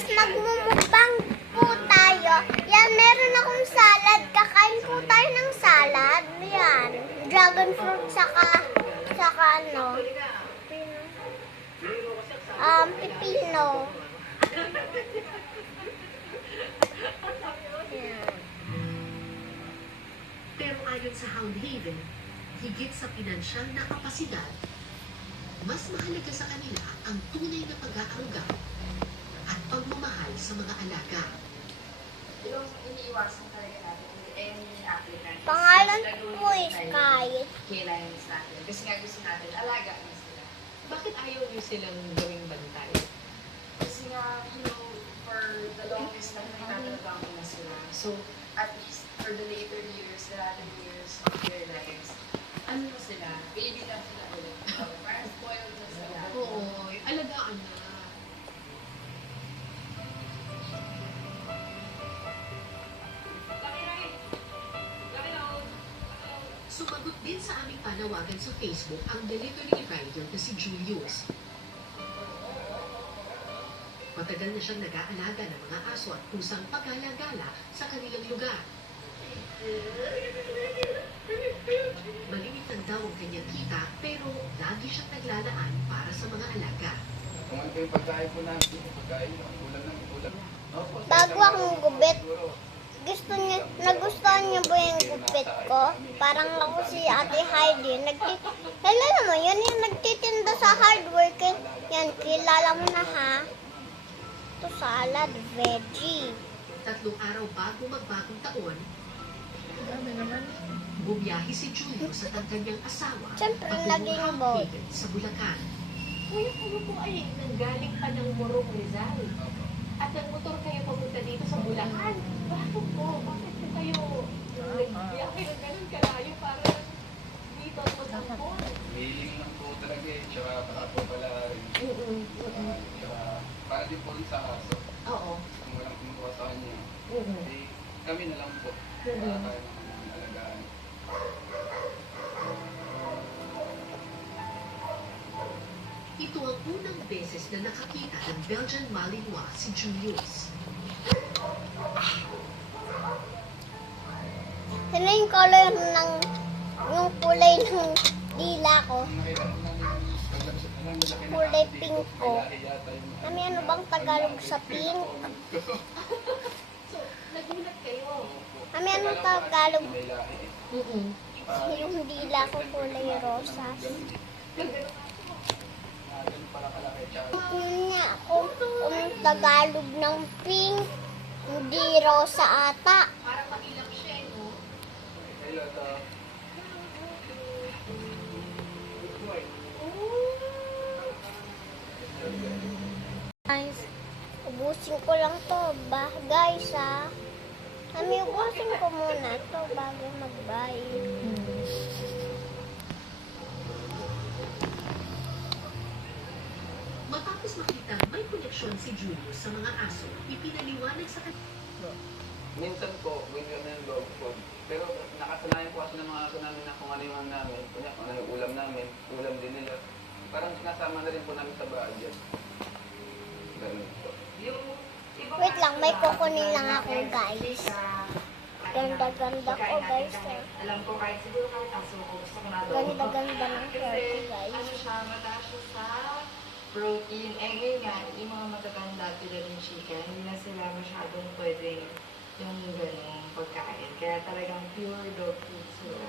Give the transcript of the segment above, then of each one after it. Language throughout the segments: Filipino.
guys, magmumukbang po tayo. Yan, meron akong salad. Kakain po tayo ng salad. Yan, dragon fruit saka ano, pipino. Yan. Pero ayon sa Hound Haven, higit sa pinansyal na kapasidad, mas mahalaga sa kanila ang tunay na pag-aaruga at pagmamahal sa mga alaga. Yung iniiwasan talaga natin, any applicant. Pangalan po is Sky. K-lines natin. Kasi nga gusto natin, alaga na sila. Bakit ayaw niyo silang gawing bantay? Kasi nga, for the longest time, nagtatalagang na sila. So, at least for the later years, the latter years of their lives, ano na sila, baby na sila ulit. Parang spoiled na sila. Oo, alagaan na. Sumagot din sa aming panawagan sa Facebook ang delivery rider na si Julius. Matagal na siyang nag-aalaga ng mga aso at pusang pagala-gala sa kanilang lugar. Malimit lang daw ang kanyang kita pero lagi siyang naglalaan para sa mga alaga. Kung ano po yung pagkain po namin, pagkain, ulam ng ulam. Bago akong gubit, nagustuhan niyo po yung gupit ko? Parang ako si Ate Heidi. Kilala mo, yun yung nagtitinda sa hardware. Yan, kilala mo na ha? Ito salad, veggie. 3 araw bago magbagong taon, bumiyahe si Julius at ang kanyang asawa Siyempre, patungo naging Hound boat. Haven sa Bulacan. Kuya, kayo po ay nanggaling pa ng Morong Rizal. At nagmotor kayo papunta dito sa Bulacan. Bakit po? Bakit po kayo nagbiyahe ng ganun kalayo para dito at magtampon? Mailing lang po talaga eh, tsaka baka po pala rin. Tsaka para din po sa aso. Oo. Kung walang kumukuha sa kanya, eh kami na lang po. Para tayo naman alagaan. Ito ang unang beses na nakakita ng Belgian Malinois si Julius. Sino yung color yung kulay ng dila ko? Nakita ko lang yung paglabas at alam nila Kulay pink ko. may yata yung Kami ano bang Tagalog sa pink? So, nagulat kayo. Kami anong Tagalog? may lahi eh. Yung dila ko kulay rosa. Ganun pala kalaki. Tsaka Yun nga ako, yung Tagalog ng pink, hindi rosa ata. Parang makilang siya, no? hello to. Guys, ubusin ko lang to. Guys, ha. Kami, ubusin ko muna to bago mag-buy. Matapos makita may koneksyon si Julius sa mga aso, ipinaliwanag sa kanya. Minsan po, winner na yung dog food. Pero nakasanayan po kasi ng mga aso namin na kung ano yung ano namin. Kunya, kung ano yung ulam namin, ulam din nila. Parang sinasama na rin po namin sa budget. Ganun po. Wait lang, may kukunin lang ako, guys. Ganda-ganda ko, guys. Alam ko kahit siguro kahit aso ko, gusto ko na Ganda-ganda ng hair ko, Kasi guys. ano siya, mataas siya sa protein. Eh ngayon nga, yung mga matatanda tulad ng chicken, hindi na sila masyadong pwedeng yung ganong pagkain. Kaya talagang pure dog food sila.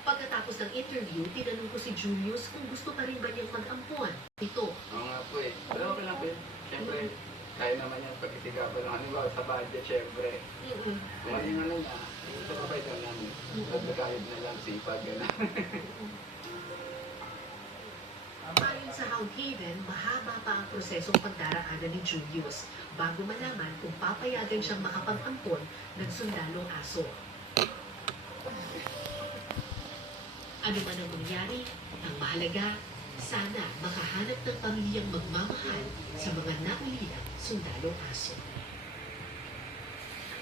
Pagkatapos ng interview, tinanong ko si Julius kung gusto pa rin ba niyang mag-ampon. Ito, Oo nga po eh. Pero okay lang po yun. Siyempre, kaya naman yung pag-isigapan ng halimbawa sa budget, siyempre. Kung ano yung ano niya, yung sa provide lang namin. Pagkakayod na lang, sipag, gano'n. ayon sa Hound Haven, mahaba pa ang prosesong pagdaraanan ni Julius bago malaman kung papayagan siyang makapag-ampon ng sundalong aso. Ano man ang mangyari, ang mahalaga, sana makahanap ng pamilyang magmamahal sa mga naulilang sundalong aso.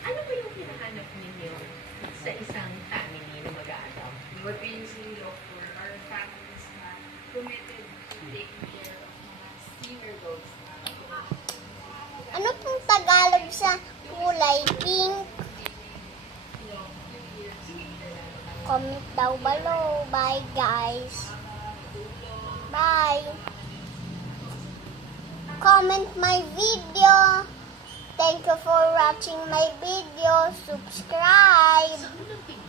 Ano ba yung hinahanap ninyo sa isang family na mag-aadapt? What we usually look for are families na committed to taking care of mga senior dogs na Tagalog sa kulay pink. Comment daw below. Bye guys. Bye. Comment my video. Thank you for watching my video. Subscribe. Sa unang tingin,